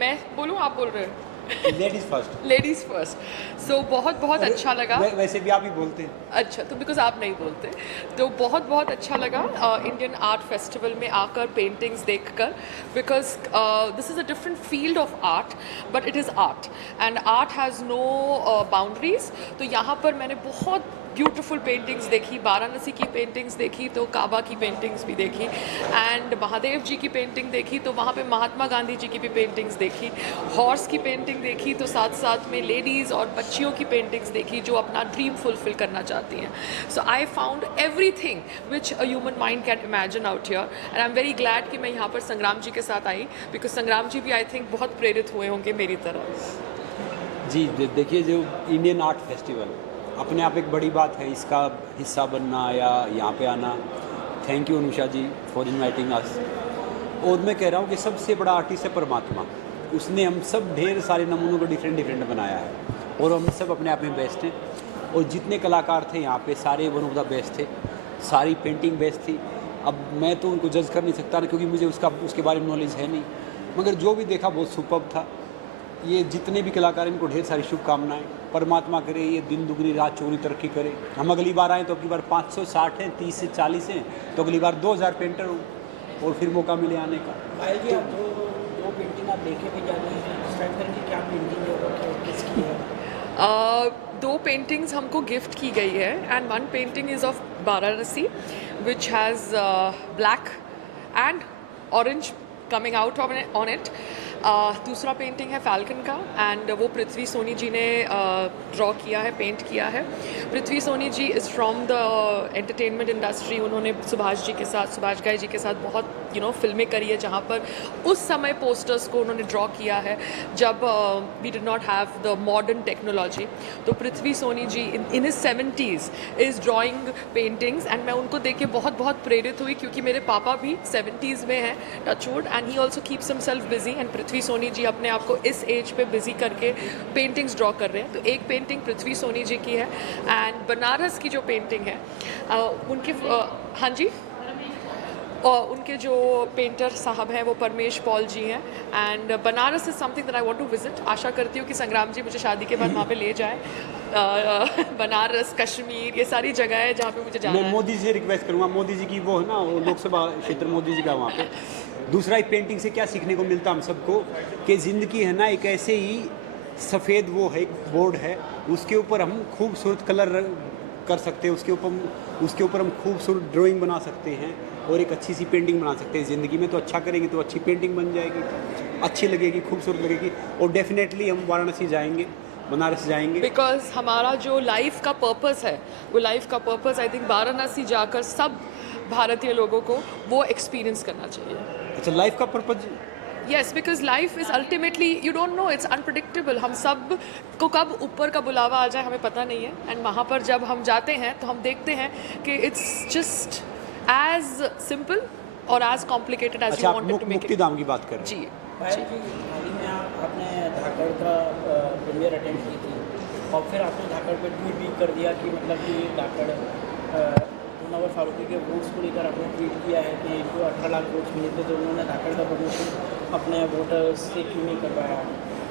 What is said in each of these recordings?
मैं बोलूँ, आप बोल रहे हैं? Ladies first. Ladies first. So बहुत बहुत अच्छा लगा। वैसे भी आप ही बोलते हैं। अच्छा, तो बिकॉज़ आप नहीं बोलते, तो बहुत बहुत अच्छा लगा इंडियन आर्ट फेस्टिवल में आकर, पेंटिंग्स देखकर, because this is a different field of art, but it is art and art has no boundaries. तो यहाँ पर मैंने बहुत ब्यूटीफुल पेंटिंग्स देखी, वाराणसी की पेंटिंग्स देखी, तो काबा की पेंटिंग्स भी देखी, एंड महादेव जी की पेंटिंग देखी, तो वहाँ पे महात्मा गांधी जी की भी पेंटिंग्स देखी, हॉर्स की पेंटिंग देखी, तो साथ साथ में लेडीज़ और बच्चियों की पेंटिंग्स देखी जो अपना ड्रीम फुलफिल करना चाहती हैं। So I found everything which a human mind can imagine out here, and I am very glad कि मैं यहाँ पर संग्राम जी के साथ आई, बिकॉज संग्राम जी भी आई थिंक बहुत प्रेरित हुए होंगे मेरी तरह। जी देखिए, जो इंडियन आर्ट फेस्टिवल अपने आप एक बड़ी बात है, इसका हिस्सा बनना या यहाँ पे आना। Thank you Anusha ji for inviting us. और मैं कह रहा हूँ कि सबसे बड़ा आर्टिस्ट है परमात्मा। उसने हम सब ढेर सारे नमूनों को डिफरेंट डिफरेंट बनाया है, और हम सब अपने आप में बेस्ट हैं। और जितने कलाकार थे यहाँ पे सारे वन ऑफ द बेस्ट थे, सारी पेंटिंग बेस्ट थी। अब मैं तो उनको जज कर नहीं सकता ना, क्योंकि मुझे उसके बारे में नॉलेज है नहीं, मगर जो भी देखा बहुत सुपर्ब था। ये जितने भी कलाकार हैं, इनको ढेर सारी शुभकामनाएं। परमात्मा करे ये दिन दुगनी रात चौगुनी तरक्की करे। हम अगली बार आएँ तो अगली बार 560 हैं, 30 से 40 हैं, तो अगली बार 2000 पेंटर हो और फिर मौका मिले आने का। भाई जी, आप दो पेंटिंग आप लेके भी जा रहे हैं, डिस्क्राइब करें कि क्या पेंटिंग है और किसकी है? दो पेंटिंग्स हमको गिफ्ट की गई है, and one painting is of Varanasi which has black and orange coming out on it. दूसरा पेंटिंग है फैल्कन का, एंड वो पृथ्वी सोनी जी ने ड्रॉ किया है, पेंट किया है। Prithvi Soni ji is from the entertainment industry. उन्होंने सुभाष घाई जी के साथ बहुत फिल्में करी है, जहाँ पर उस समय पोस्टर्स को उन्होंने ड्रॉ किया है जब we did not have the modern technology. तो Prithvi Soni ji in his 70s is drawing paintings, and मैं उनको देख के बहुत बहुत प्रेरित हुई, क्योंकि मेरे पापा भी 70s में हैं, touchwood, and he also keeps himself busy, and Prithvi Soni ji अपने आप को इस एज पे बिजी करके पेंटिंग्स ड्रॉ कर रहे हैं। तो एक पेंटिंग पृथ्वी सोनी जी की है, एंड बनारस की जो पेंटिंग है उनकी हाँ जी, और उनके जो पेंटर साहब हैं वो परमेश पॉल जी हैं, and Banaras is something that I want to visit. आशा करती हूँ कि संग्राम जी मुझे शादी के बाद वहाँ पे ले जाएं। बनारस, कश्मीर, ये सारी जगह है जहाँ पे मुझे जाना मैं है। मोदी जी से रिक्वेस्ट करूँगा, मोदी जी की वो है ना, वो लोकसभा क्षेत्र मोदी जी का वहाँ पे। दूसरा, एक पेंटिंग से क्या सीखने को मिलता हम सबको, कि ज़िंदगी है ना एक ऐसे ही सफ़ेद वो है, एक बोर्ड है, उसके ऊपर हम खूबसूरत कलर कर सकते हैं, उसके ऊपर हम खूबसूरत ड्राइंग बना सकते हैं और एक अच्छी सी पेंटिंग बना सकते हैं। ज़िंदगी में तो अच्छा करेंगे तो अच्छी पेंटिंग बन जाएगी, अच्छी लगेगी, खूबसूरत लगेगी। और डेफिनेटली हम वाराणसी जाएंगे, बनारस जाएंगे, बिकॉज हमारा जो लाइफ का पर्पस है, वो लाइफ का पर्पस आई थिंक वाराणसी जाकर सब भारतीय लोगों को वो एक्सपीरियंस करना चाहिए। अच्छा, लाइफ का purpose. Yes, because life is ultimately, you don't know, it's unpredictable. हम सब को कब ऊपर का बुलावा आ जाए हमें पता नहीं है, एंड वहाँ पर जब हम जाते हैं तो हम देखते हैं कि इट्स जस्ट एज सिंपल और एज कॉम्प्लिकेटेड एज अच्छा, यू आप वांटेड टू मेक मुक्ति इट। धाम की बात कर रहे हैं। जी भाई जी, हाल ही में आपने धाकड़ का प्रीमियर अटेंड की थी, और फिर आपने धाकड़ पे ट्वीट भी कर दिया कि मतलब कि धाकड़ मुनव्वर फारूकी के वोट्स को लेकर आपने ट्वीट किया है कि इनको 18 लाख वोट्स मिले थे, तो उन्होंने धाकड़ का प्रमोशन अपने वोटर्स से क्यों नहीं करवाया?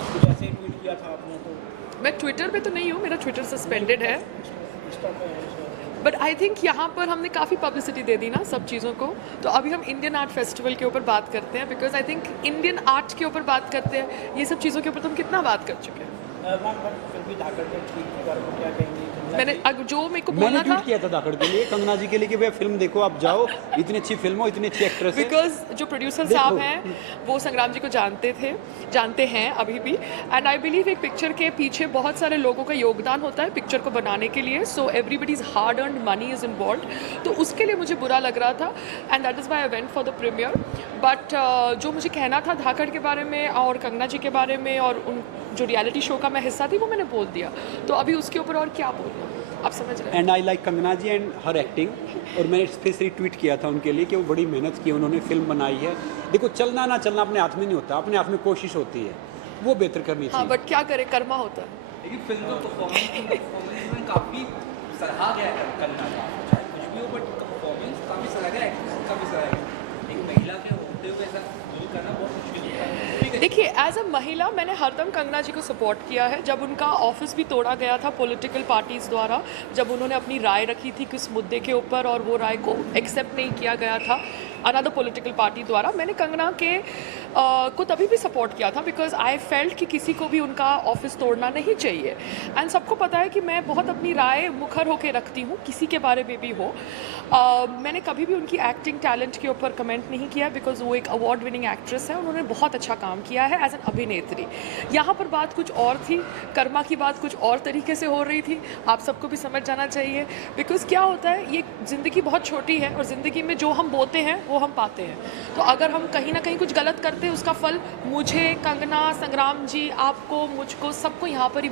कुछ ऐसे ही ट्वीट किया था आपने। तो मैं ट्विटर पे तो नहीं हूँ, मेरा ट्विटर सस्पेंडेड है, इंस्टा पे है शायद। बट आई थिंक यहाँ पर हमने काफ़ी पब्लिसिटी दे दी ना सब चीज़ों को। तो अभी हम इंडियन आर्ट फेस्टिवल के ऊपर बात करते हैं, because I think Indian art के ऊपर बात करते हैं, ये सब चीज़ों के ऊपर तो हम कितना बात कर चुके हैं। मैम, फिर भी धाकड़ के ट्वीट के बारे में क्या कहेंगे? मैंने जो मेरे को मैंने बोलना ट्वीट था, किया था धाकड़ के लिए, कंगना जी के लिए, कि भैया फिल्म देखो, आप जाओ, इतनी अच्छी फिल्म हो, इतनी अच्छी एक्ट्रेस है। बिकॉज जो प्रोड्यूसर साहब हैं वो संग्राम जी को जानते हैं अभी भी, एंड आई बिलीव एक पिक्चर के पीछे बहुत सारे लोगों का योगदान होता है पिक्चर को बनाने के लिए। So everybody's hard earned money is involve, तो उसके लिए मुझे बुरा लग रहा था, and that is why I went for the premiere. But जो मुझे कहना था धाकड़ के बारे में और कंगना जी के बारे में और उन जो रियलिटी शो का मैं हिस्सा थी वो मैंने बोल दिया, तो अभी उसके ऊपर और क्या बोलना, आप समझ रहे हैं। And I like Kangana ji and her acting. और मैंने स्पेशली ट्वीट किया था उनके लिए कि वो बड़ी मेहनत की, उन्होंने फिल्म बनाई है। देखो, चलना ना चलना अपने हाथ में नहीं होता, अपने हाथ में कोशिश होती है, वो बेहतर करनी हाँ, चाहिए। बट क्या करें, कर्मा होता है। लेकिन फिल्म तो परफॉर्मेंस में काफ़ी सराहा गया है करना, चाहे कुछ भी हो, बट परफॉर्मेंस काफ़ी सराहा गया, एक्टिंग काफ़ी सराहा गया। एक महिला के होते हुए ऐसा रोल करना बहुत मुश्किल होता है। देखिए, एज अ महिला मैंने हरदम कंगना जी को सपोर्ट किया है। जब उनका ऑफिस भी तोड़ा गया था पॉलिटिकल पार्टीज़ द्वारा, जब उन्होंने अपनी राय रखी थी किस मुद्दे के ऊपर और वो राय को एक्सेप्ट नहीं किया गया था अनदर पॉलिटिकल पार्टी द्वारा, मैंने कंगना के को तभी भी सपोर्ट किया था बिकॉज आई फेल्ट कि किसी को भी उनका ऑफिस तोड़ना नहीं चाहिए। एंड सबको पता है कि मैं बहुत अपनी राय मुखर होकर रखती हूँ, किसी के बारे में भी हो। मैंने कभी भी उनकी एक्टिंग टैलेंट के ऊपर कमेंट नहीं किया बिकॉज वो एक अवार्ड विनिंग एक्ट्रेस है, उन्होंने बहुत अच्छा काम किया है एज एन अभिनेत्री। यहाँ पर बात कुछ और थी, कर्मा की बात कुछ और तरीके से हो रही थी, आप सबको भी समझ जाना चाहिए। बिकॉज क्या होता है, ये ज़िंदगी बहुत छोटी है और ज़िंदगी में जो हम बोते हैं वो हम पाते हैं। तो अगर हम कहीं ना कहीं कुछ गलत करते हैं, उसका फल मुझे, कंगना, संग्राम जी, आपको, मुझको, सबको यहाँ पर ही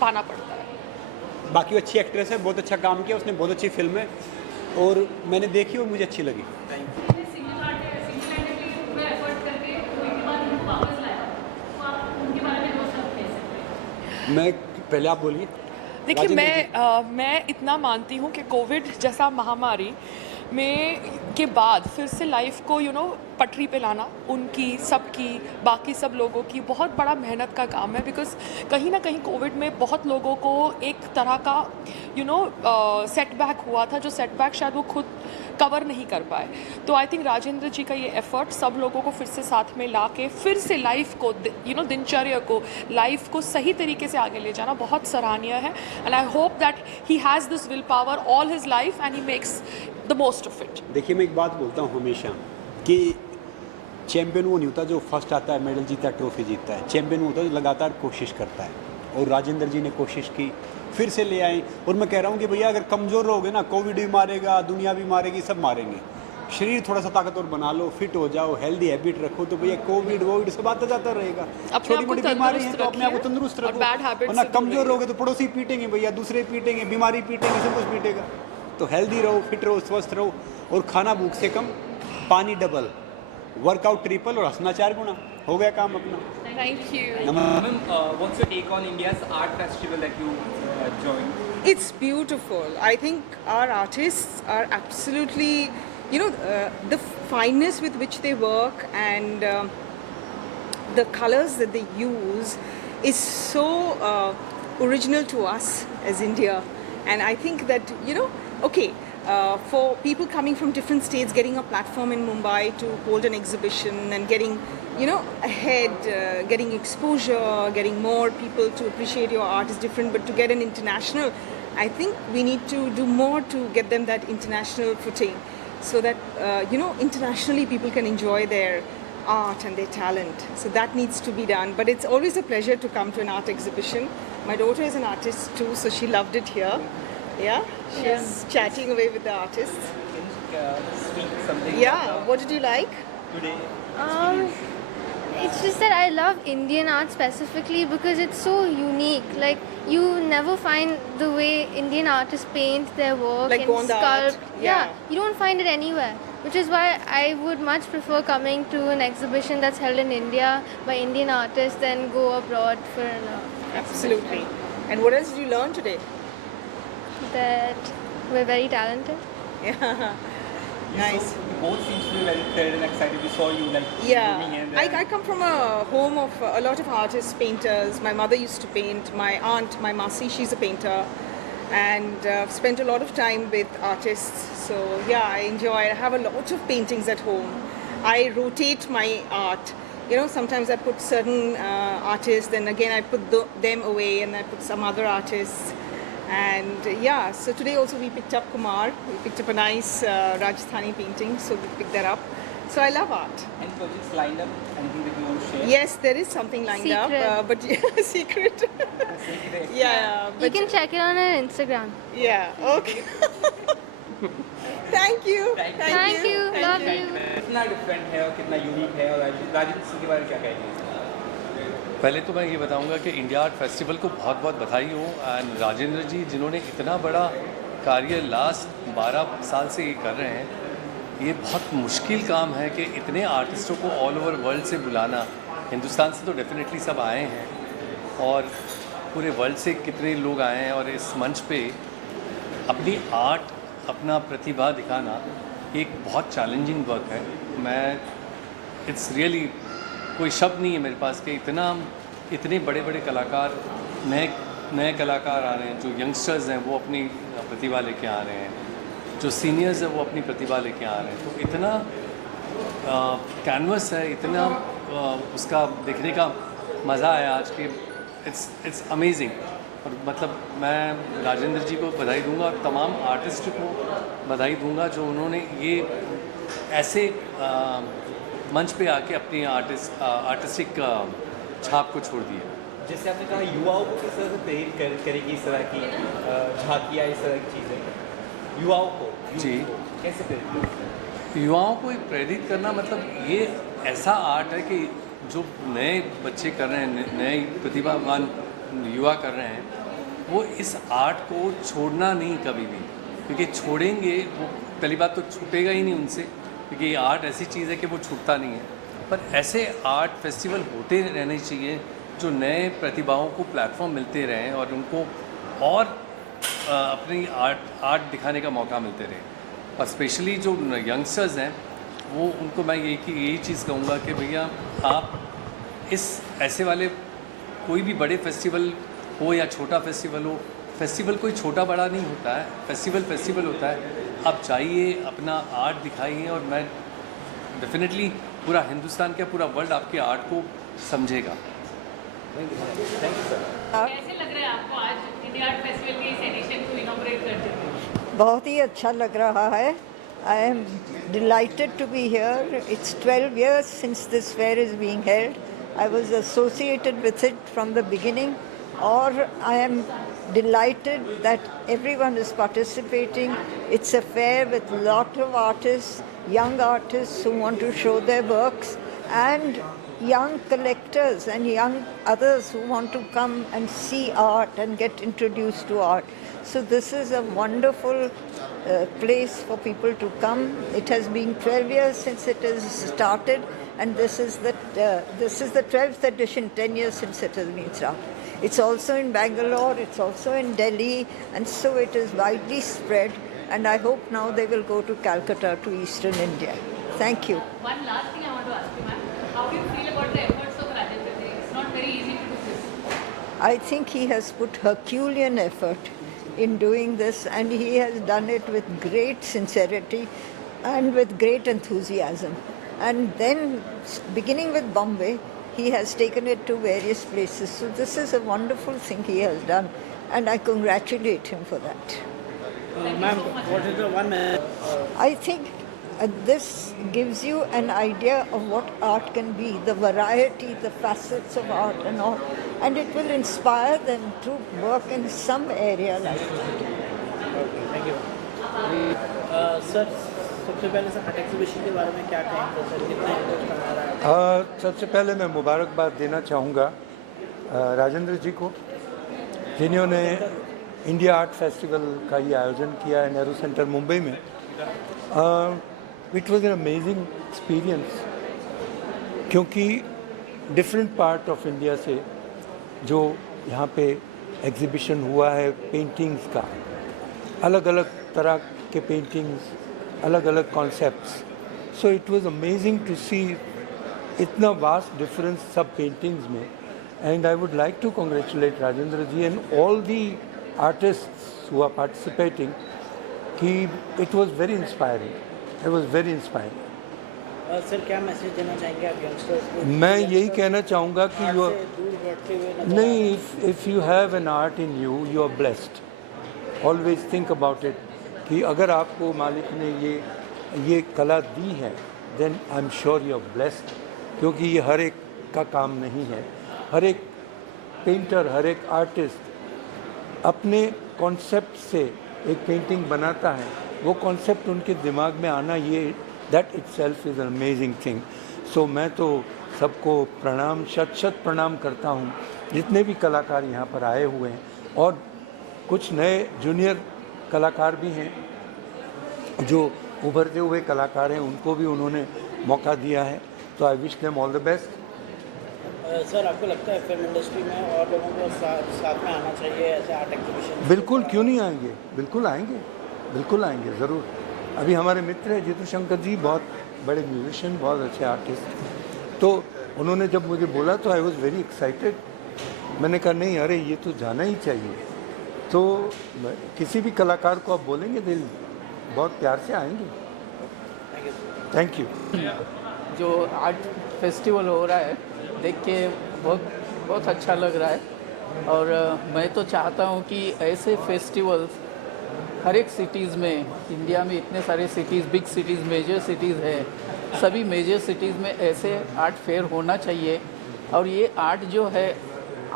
पाना पड़ता है। बाकी वो अच्छी एक्ट्रेस है, बहुत अच्छा काम किया उसने, बहुत अच्छी फिल्म है और मैंने देखी और मुझे अच्छी लगी। मैं पहले आप बोलिए। देखिए, राजेंद्र मैं इतना मानती हूँ कि कोविड जैसा महामारी में के बाद फिर से लाइफ को पटरी पे लाना उनकी, सबकी, बाकी सब लोगों की बहुत बड़ा मेहनत का काम है। बिकॉज कहीं ना कहीं कोविड में बहुत लोगों को एक तरह का सेटबैक हुआ था, जो सेटबैक शायद वो खुद कवर नहीं कर पाए। तो आई थिंक राजेंद्र जी का ये एफर्ट सब लोगों को फिर से साथ में ला के फिर से लाइफ को दिनचर्या को, लाइफ को सही तरीके से आगे ले जाना बहुत सराहनीय है। And I hope that he has this will power all his life and he makes the most of it. देखिए, मैं एक बात बोलता हूँ हमेशा कि चैम्पियन वो नहीं होता जो फर्स्ट आता है, मेडल जीता है, ट्रॉफी जीतता है। चैम्पियन वो होता है जो लगातार कोशिश करता है, और राजेंद्र जी ने कोशिश की, फिर से ले आए। और मैं कह रहा हूँ कि भैया अगर कमज़ोर रहोगे ना, कोविड भी मारेगा, दुनिया भी मारेगी, सब मारेंगे। शरीर थोड़ा सा ताकतवर बना लो, फिट हो जाओ, हेल्दी हैबिट रखो, तो भैया कोविड वोविड सब आता जाता रहेगा। छोटी मोटी बीमारी है तो अपने आप को तंदुरुस्त रखो, वरना कमज़ोर रहोगे तो पड़ोसी पीटेंगे भैया, दूसरे पीटेंगे, बीमारी पीटेंगे, सब कुछ पीटेगा। तो हेल्दी रहो, फिट रहो, स्वस्थ रहो, और खाना भूख से कम, पानी डबल, वर्कआउट ट्रिपल और हंसना 4 गुना, हो गया काम अपना। Thank you. Ma'am, what's your take on India's art festival that you joined? It's beautiful. I think our artists are absolutely, the fineness with which they work and the colors that they use is so original to us as India. And I think that, for people coming from different states, getting a platform in Mumbai to hold an exhibition and getting, ahead, getting exposure, getting more people to appreciate your art is different. But to get an international, I think we need to do more to get them that international footing, so that, internationally people can enjoy their art and their talent. So that needs to be done. But it's always a pleasure to come to an art exhibition. My daughter is an artist too, so she loved it here. Yeah, she's chatting away with the artists. Can you speak something? Yeah, what did you like? Today. It's just that I love Indian art specifically because it's so unique. Like, you never find the way Indian artists paint their work Like and Bond art, sculpt. yeah. You don't find it anywhere. Which is why I would much prefer coming to an exhibition that's held in India by Indian artists than go abroad for an Absolutely. And what else did you learn today? that we're very talented. Yeah, You nice. both seems to be very thrilled and excited. We saw you like moving in Yeah, I come from a home of a lot of artists, painters. My mother used to paint. My aunt, my Masi, she's a painter, and spent a lot of time with artists. So yeah, I enjoy. I have a lot of paintings at home. I rotate my art. Sometimes I put certain artists, then again I put them away, and I put some other artists. And yeah, so today also we picked up Kumar. We picked up a nice Rajasthani painting, so we picked that up. So I love art. Any projects lined up? Anything that you want to share? Yes, there is something lined Secret. up, but yeah, secret. Secret. Yeah, You but can check it on our Instagram. yeah, okay. Thank you. Thank you. Love you. कितना different है और कितना unique है, और राजेंद्र सिंह के बारे में क्या कहेंगे? पहले तो मैं ये बताऊंगा कि इंडिया आर्ट फेस्टिवल को बहुत बहुत बधाई हो। एंड राजेंद्र जी जिन्होंने इतना बड़ा कार्य लास्ट 12 साल से ये कर रहे हैं, ये बहुत मुश्किल काम है कि इतने आर्टिस्टों को ऑल ओवर वर्ल्ड से बुलाना। हिंदुस्तान से तो डेफिनेटली सब आए हैं, और पूरे वर्ल्ड से कितने लोग आए हैं, और इस मंच पे अपनी आर्ट, अपना प्रतिभा दिखाना एक बहुत चैलेंजिंग वर्क है। मैं इट्स रियली कोई शब्द नहीं है मेरे पास कि इतने बड़े बड़े कलाकार, नए कलाकार आ रहे हैं, जो यंगस्टर्स हैं वो अपनी प्रतिभा लेके आ रहे हैं, जो सीनियर्स हैं वो अपनी प्रतिभा लेके आ रहे हैं। तो इतना कैनवस है, इतना उसका देखने का मज़ा आया आज के, इट्स अमेजिंग। और मतलब मैं राजेंद्र जी को बधाई दूंगा और तमाम आर्टिस्ट को बधाई दूंगा जो उन्होंने ये ऐसे मंच पे आके अपनी आर्टिस्टिक छाप को छोड़ दिया। जैसे आपने कहा युवाओं को किस तरह से प्रेरित करेगी इस तरह की झांकियाँ, इस तरह की चीज़ें युवाओं को जी कैसे प्रेरित करेगी? युवाओं को प्रेरित करना मतलब ये ऐसा आर्ट है कि जो नए बच्चे कर रहे हैं, नए प्रतिभावान युवा कर रहे हैं, वो इस आर्ट को छोड़ना नहीं कभी भी, क्योंकि छोड़ेंगे वो पहली बात तो छूटेगा ही नहीं उनसे, क्योंकि ये आर्ट ऐसी चीज़ है कि वो छूटता नहीं है। पर ऐसे आर्ट फेस्टिवल होते रहने चाहिए जो नए प्रतिभाओं को प्लेटफॉर्म मिलते रहें और उनको और अपनी आर्ट दिखाने का मौका मिलते रहे। और स्पेशली जो यंगस्टर्स हैं वो उनको मैं यही चीज़ कहूँगा कि भैया आप इस ऐसे वाले कोई भी बड़े फेस्टिवल हो या छोटा फेस्टिवल हो, फेस्टिवल कोई छोटा बड़ा नहीं होता है, फेस्टिवल होता है। आप जाइए, अपना आर्ट दिखाइए और मैं डेफिनेटली पूरा हिंदुस्तान का पूरा वर्ल्ड आपके आर्ट को समझेगा। कैसे लग रहा है आपको आज इंडिया आर्ट फेस्टिवल के इस एडिशन को इनॉग्रेट करते हुए? बहुत ही अच्छा लग रहा है. I am delighted to be here. It's 12 years since this fair is being held. I was associated with it from the beginning. Or I am delighted that everyone is participating. It's a fair with a lot of artists, young artists who want to show their works, and young collectors and young others who want to come and see art and get introduced to art. So this is a wonderful place for people to come. It has been 12 years since it has started, and this is the 12th edition, 10 years since it has been started. It's also in Bangalore, it's also in Delhi, and so it is widely spread, and I hope now they will go to Calcutta, to Eastern India. Thank you. One last thing I want to ask you, ma'am. How do you feel about the efforts of Rajendra Ji? It's not very easy to do this. I think he has put Herculean effort in doing this, and he has done it with great sincerity and with great enthusiasm. And then, beginning with Bombay, he has taken it to various places. So this is a wonderful thing he has done, and I congratulate him for that. Ma'am, what is the one? I think this gives you an idea of what art can be, the variety, the facets of art and all, and it will inspire them to work in some area like that. Thank you. Sir, सबसे पहले sir art exhibition के बारे में क्या कहेंगे sir? कितना interest आ रहा है? सबसे पहले मैं मुबारकबाद देना चाहूँगा राजेंद्र जी को, जिन्होंने इंडिया आर्ट फेस्टिवल का ये आयोजन किया है नेहरू सेंटर मुंबई में. It was an amazing experience, क्योंकि डिफरेंट पार्ट ऑफ इंडिया से जो यहाँ पे एग्जीबिशन हुआ है पेंटिंग्स का, अलग अलग तरह के पेंटिंग्स, अलग अलग concepts. So it was amazing to see इतना वास्ट डिफरेंस सब पेंटिंग्स में. And I would like to congratulate Rajendra ji and all the artists who are participating कि it was very inspiring. It was very inspiring. Sir, क्या message देना चाहेंगे आप youngsters को? मैं यही कहना चाहूँगा कि आर्ट यू से दूर बढ़ते हुए नजर नहीं, if you have an art in you, you are blessed. Always think about it कि अगर आपको मालिक ने ये कला दी है, then I am sure you are blessed. क्योंकि ये हर एक का काम नहीं है. हर एक पेंटर, हर एक आर्टिस्ट अपने कॉन्सेप्ट से एक पेंटिंग बनाता है. वो कॉन्सेप्ट उनके दिमाग में आना, ये that itself is an amazing thing. So मैं तो सबको प्रणाम, शत प्रणाम करता हूँ, जितने भी कलाकार यहाँ पर आए हुए हैं. और कुछ नए जूनियर कलाकार भी हैं, जो उभरते हुए कलाकार हैं, उनको भी उन्होंने मौका दिया है. तो I wish them all the best. Sir, आपको लगता है फिल्म इंडस्ट्री में और लोगों को साथ में आना चाहिए ऐसे आर्ट एग्जीबिशन? बिल्कुल, क्यों नहीं आएंगे, बिल्कुल आएंगे, बिल्कुल आएंगे, ज़रूर. अभी हमारे मित्र हैं जीतू शंकर जी, बहुत बड़े म्यूजिशियन, बहुत अच्छे आर्टिस्ट. तो उन्होंने जब मुझे बोला तो आई वॉज वेरी एक्साइटेड। मैंने कहा नहीं, अरे ये तो जाना ही चाहिए। तो किसी भी कलाकार को आप बोलेंगे दिल बहुत प्यार से आएंगे। Thank you. जो आर्ट फेस्टिवल हो रहा है देख के बहुत बहुत अच्छा लग रहा है, और मैं तो चाहता हूँ कि ऐसे फेस्टिवल्स हर एक सिटीज़ में, इंडिया में इतने सारे cities, big cities, major cities है, सभी मेजर सिटीज़ में ऐसे आर्ट फेयर होना चाहिए। और ये आर्ट जो है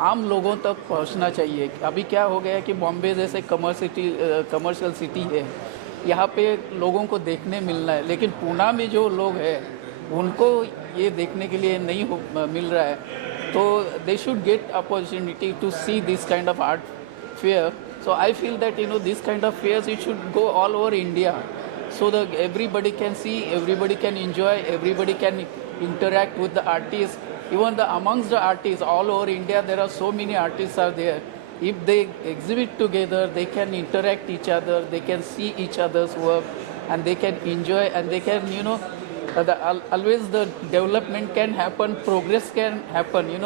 आम लोगों तक पहुंचना चाहिए। अभी क्या हो गया है कि बॉम्बे जैसे कमर्शियल सिटी है, यहाँ पे लोगों को देखने मिलना है, लेकिन पूना में जो लोग हैं उनको ये देखने के लिए नहीं मिल रहा है। तो they should get opportunity to see this kind of art fair. So I feel that this kind of fairs, it should go all over India, so that everybody can see, everybody can enjoy, everybody can interact with the artists. Even amongst the artists all over India, there are so many artists are there. If they exhibit together, they can interact each other, they can see each other's work, and they can enjoy, and they can always the development can happen, progress can happen.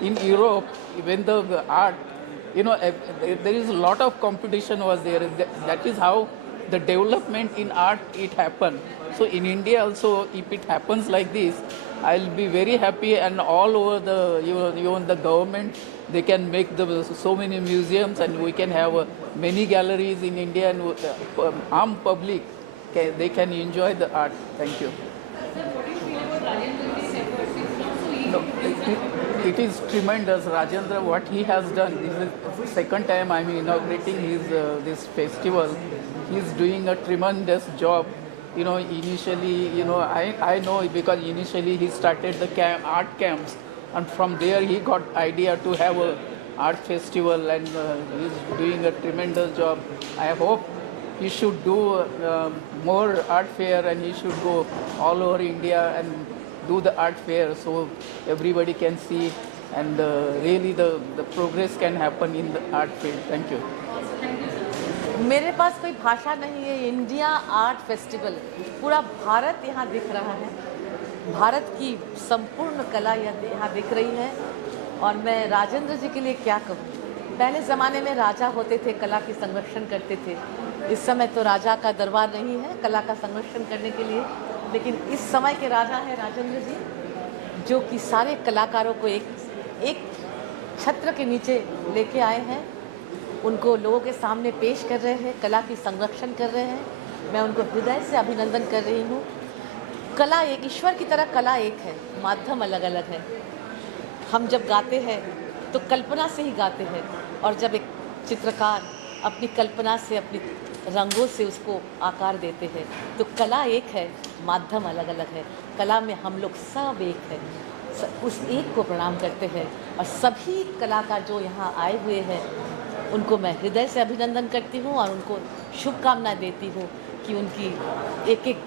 In Europe, when the art, there is a lot of competition was there. That is how the development in art it happened. So in India also, if it happens like this, I'll be very happy. And all over the even the government, they can make so many museums, and we can have many galleries in India, and armed public they can enjoy the art. Thank you. Sir, what do you feel about Rajendra Ji's efforts? It's not so easy. No, it is tremendous. Rajendra, what he has done, this is the second time I'm inaugurating this festival. He's doing a tremendous job. Initially, I know because initially he started the art camps, and from there he got idea to have a art festival, and he's doing a tremendous job. I hope he should do more art fair, and he should go all over India and do the art fair, so everybody can see, and really the progress can happen in the art field. Thank you. मेरे पास कोई भाषा नहीं है। India art festival, पूरा भारत यहाँ दिख रहा है, भारत की संपूर्ण कला यहाँ दिख रही है। और मैं राजेंद्र जी के लिए क्या कहूँ। पहले ज़माने में राजा होते थे, कला की संरक्षण करते थे। इस समय तो राजा का दरबार नहीं है कला का संरक्षण करने के लिए, लेकिन इस समय के राजा हैं राजेंद्र जी, जो कि सारे कलाकारों को एक छत्र के नीचे लेके आए हैं, उनको लोगों के सामने पेश कर रहे हैं, कला की संरक्षण कर रहे हैं। मैं उनको हृदय से अभिनंदन कर रही हूँ। कला एक, ईश्वर की तरह कला एक है, माध्यम अलग अलग है। हम जब गाते हैं तो कल्पना से ही गाते हैं, और जब एक चित्रकार अपनी कल्पना से, अपनी रंगों से उसको आकार देते हैं, तो कला एक है, माध्यम अलग अलग है। कला में हम लोग सब एक है, उस एक को प्रणाम करते हैं। और सभी कलाकार जो यहाँ आए हुए हैं उनको मैं हृदय से अभिनंदन करती हूँ, और उनको शुभकामनाएं देती हूँ कि उनकी एक एक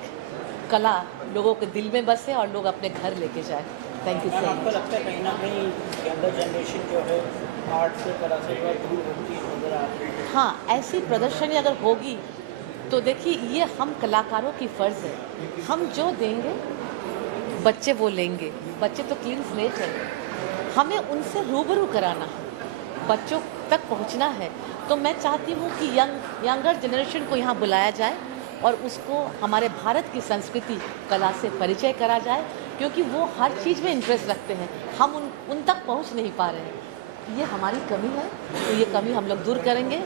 कला लोगों के दिल में बसे और लोग अपने घर लेके जाए। Thank you so much. आपको लगता है कहीं ना कहीं यंगर जनरेशन जो है आर्ट से, कला से बहुत दूर होती है नजर आ रही है? हाँ, ऐसी प्रदर्शनी अगर होगी तो देखिए, ये हम कलाकारों की फ़र्ज़ है, हम जो देंगे बच्चे वो लेंगे। बच्चे तो क्लीन स्लेट है, हमें उनसे रूबरू कराना है, बच्चों तक पहुंचना है। तो मैं चाहती हूँ कि यंगर जनरेशन को यहाँ बुलाया जाए और उसको हमारे भारत की संस्कृति, कला से परिचय करा जाए, क्योंकि वो हर चीज़ में इंटरेस्ट रखते हैं, हम उन तक पहुँच नहीं पा रहे हैं। ये हमारी कमी है, तो ये कमी हम लोग दूर करेंगे,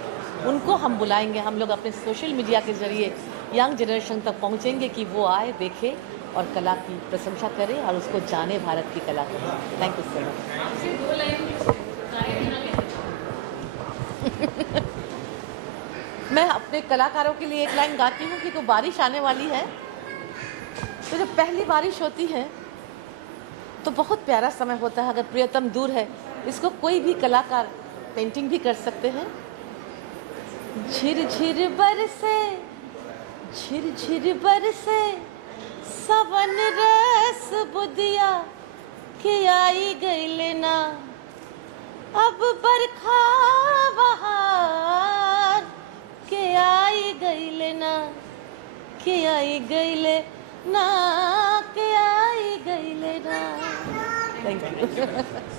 उनको हम बुलाएंगे। हम लोग अपने सोशल मीडिया के ज़रिए यंग जनरेशन तक पहुँचेंगे कि वो आए, देखे और कला की प्रशंसा करें और उसको जाने, भारत की कला को। Thank you so much. आपसे 2 लाइन मैं अपने कलाकारों के लिए एक लाइन गाती हूँ कि तो बारिश आने वाली है। तो जब पहली बारिश होती है तो बहुत प्यारा समय होता है। अगर प्रियतम दूर है, इसको कोई भी कलाकार पेंटिंग भी कर सकते हैं। झिरझिर बरसे, झिरझिर बरसे, सवन रस बुदिया के आई गई ना, अब बरखा बहार के आई गई ना, के आई गई ना, के आई गई ना। Thank you